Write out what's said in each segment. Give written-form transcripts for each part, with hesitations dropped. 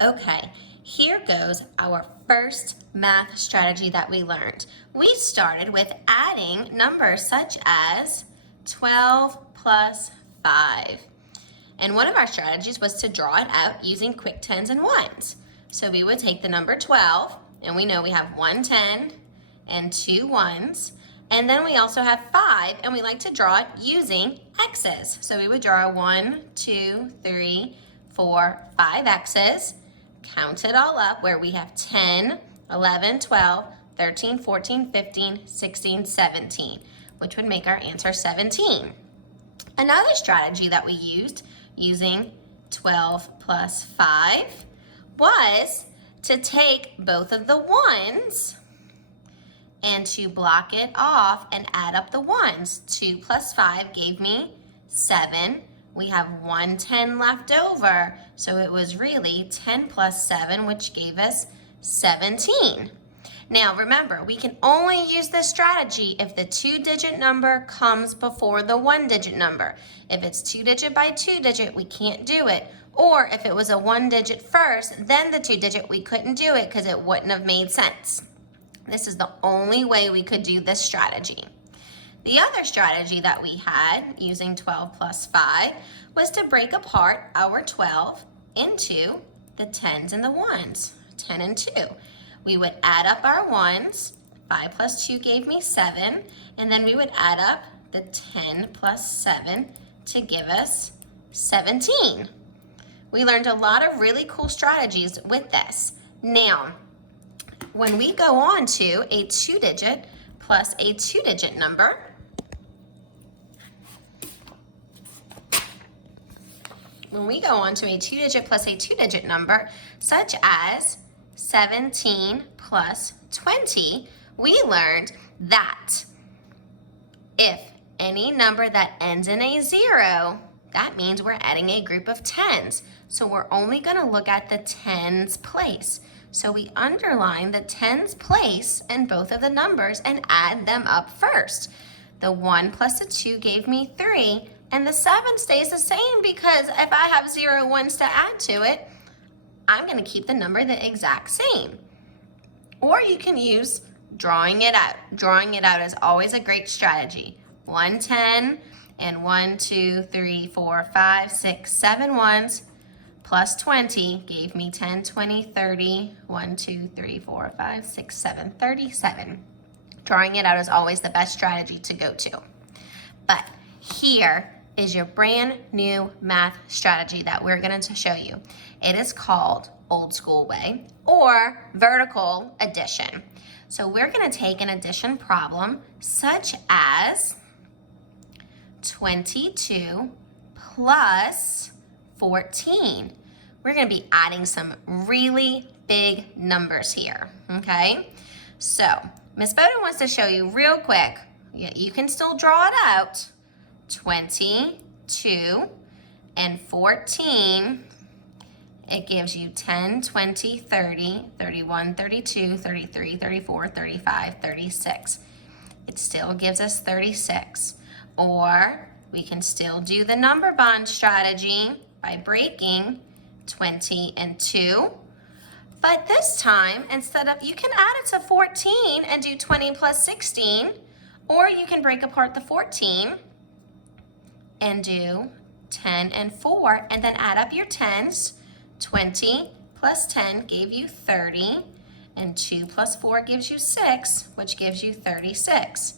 Okay, here goes our first math strategy that we learned. We started with adding numbers such as 12 plus 5. And one of our strategies was to draw it out using quick tens and ones. So we would take the number 12, and we know we have one 10 and two ones. And then we also have 5, and we like to draw it using X's. So we would draw 1, 2, 3, 4, 5 X's. Count it all up where we have 10, 11, 12, 13, 14, 15, 16, 17, which would make our answer 17. Another strategy that we used using 12 plus 5 was to take both of the ones and to block it off and add up the ones. 2 plus 5 gave me 7. We have 1 10 left over, so it was really 10 plus 7, which gave us 17. Now remember, we can only use this strategy if the 2-digit number comes before the 1-digit number. If it's 2-digit by 2-digit, we can't do it. Or if it was a 1-digit first, then the 2-digit, we couldn't do it because it wouldn't have made sense. This is the only way we could do this strategy. The other strategy that we had using 12 plus 5 was to break apart our 12 into the 10s and the 1s, 10 and 2. We would add up our 1s, 5 plus 2 gave me 7, and then we would add up the 10 plus 7 to give us 17. We learned a lot of really cool strategies with this. Now, when we go on to a 2-digit plus a 2-digit number, such as 17 plus 20, we learned that if any number that ends in a 0, that means we're adding a group of 10s. So we're only going to look at the 10s place. So we underline the 10s place in both of the numbers and add them up first. The 1 plus the 2 gave me 3, and the 7 stays the same because if I have 0 ones to add to it, I'm going to keep the number the exact same. Or you can use drawing it out. Drawing it out is always a great strategy. 1 10 and 1, 2, 3, 4, 5, 6, 7 ones plus 20 gave me 10, 20, 30, 1, 2, 3, 4, 5, 6, 7, 37. Drawing it out is always the best strategy to go to. But here is your brand new math strategy that we're going to show you. It is called old school way or vertical addition. So we're going to take an addition problem such as 22 plus 14. We're going to be adding some really big numbers here, okay? So Miss Bowden wants to show you real quick. You can still draw it out. 22 and 14, it gives you 10, 20, 30, 31, 32, 33, 34, 35, 36. It still gives us 36. Or we can still do the number bond strategy by breaking 20 and 2. But this time, you can add it to 14 and do 20 plus 16, or you can break apart the 14 and do 10 and 4, and then add up your 10s. 20 plus 10 gave you 30, and 2 plus 4 gives you 6, which gives you 36.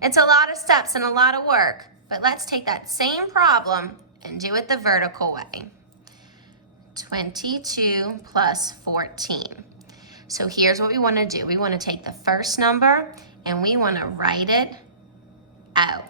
It's a lot of steps and a lot of work, but let's take that same problem and do it the vertical way. 22 plus 14. So here's what we want to do. We want to take the first number and we want to write it out.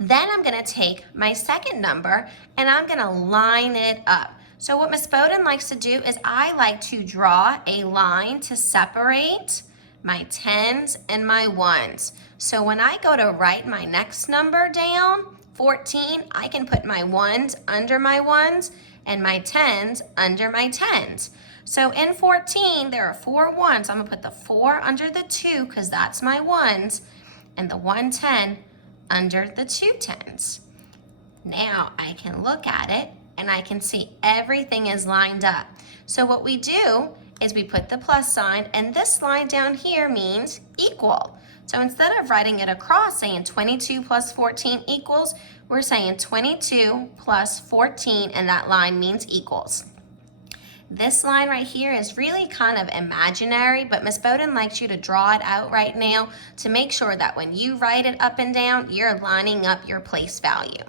Then I'm going to take my second number and I'm going to line it up. So what Miss Bowden likes to do is I like to draw a line to separate my 10s and my 1s. So when I go to write my next number down, 14, I can put my 1s under my 1s and my 10s under my 10s. So in 14, there are 4 1s. I'm going to put the 4 under the 2 because that's my 1s, and the 110 under the 2 10s. Now I can look at it and I can see everything is lined up. So what we do is we put the plus sign, and this line down here means equal. So instead of writing it across saying 22 plus 14 equals, we're saying 22 plus 14, and that line means equals. This line right here is really kind of imaginary, but Miss Bowden likes you to draw it out right now to make sure that when you write it up and down, you're lining up your place value.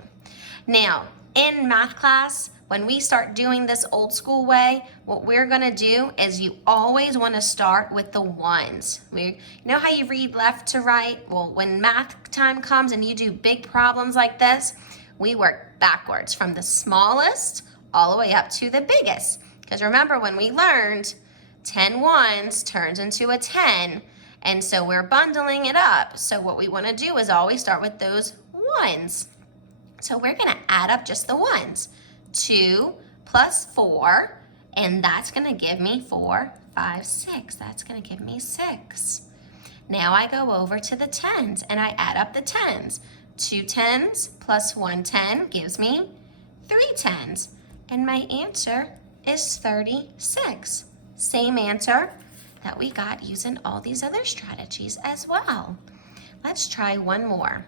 Now, in math class, when we start doing this old school way, what we're gonna do is you always wanna start with the ones. You know how you read left to right? Well, when math time comes and you do big problems like this, we work backwards from the smallest all the way up to the biggest. Because remember when we learned 10 ones turns into a 10, and so we're bundling it up. So what we wanna do is always start with those ones. So we're gonna add up just the ones. 2 plus 4, and that's gonna give me 4, 5, 6. That's gonna give me 6. Now I go over to the tens and I add up the tens. 2 tens plus 1 10 gives me 3 tens. And my answer is 36. Same answer that we got using all these other strategies as well. Let's try one more.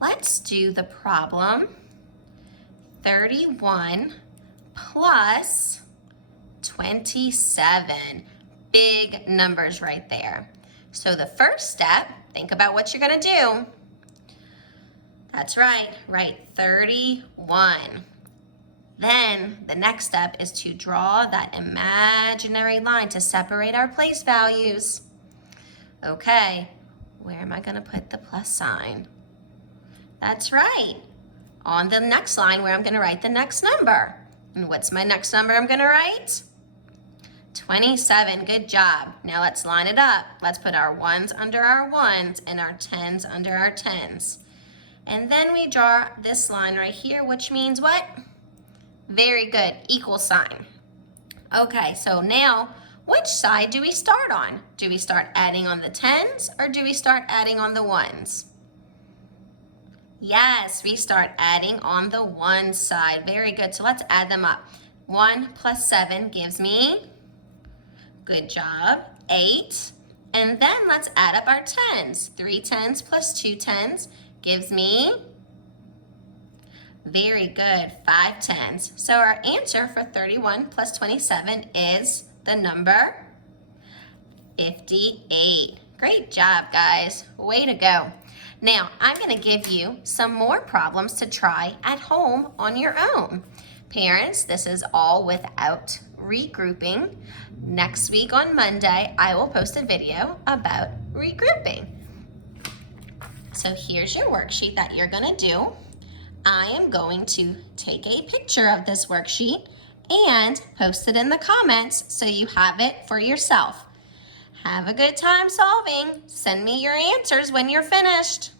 Let's do the problem 31 plus 27. Big numbers right there. So the first step, think about what you're gonna do. That's right, write 31. Then the next step is to draw that imaginary line to separate our place values. Okay, where am I gonna put the plus sign? That's right, on the next line where I'm gonna write the next number. And what's my next number I'm gonna write? 27, good job. Now let's line it up. Let's put our ones under our ones and our tens under our tens. And then we draw this line right here, which means what? Very good, equal sign. Okay, so now which side do we start on? Do we start adding on the tens or do we start adding on the ones? Yes, we start adding on the one side. Very good, so let's add them up. 1 plus 7 gives me, good job, 8. And then let's add up our tens. 3 tens plus 2 tens gives me, very good, 5 tens. So our answer for 31 plus 27 is the number 58. Great job, guys. Way to go. Now, I'm gonna give you some more problems to try at home on your own. Parents, this is all without regrouping. Next week on Monday, I will post a video about regrouping. So here's your worksheet that you're gonna do. I am going to take a picture of this worksheet and post it in the comments so you have it for yourself. Have a good time solving. Send me your answers when you're finished.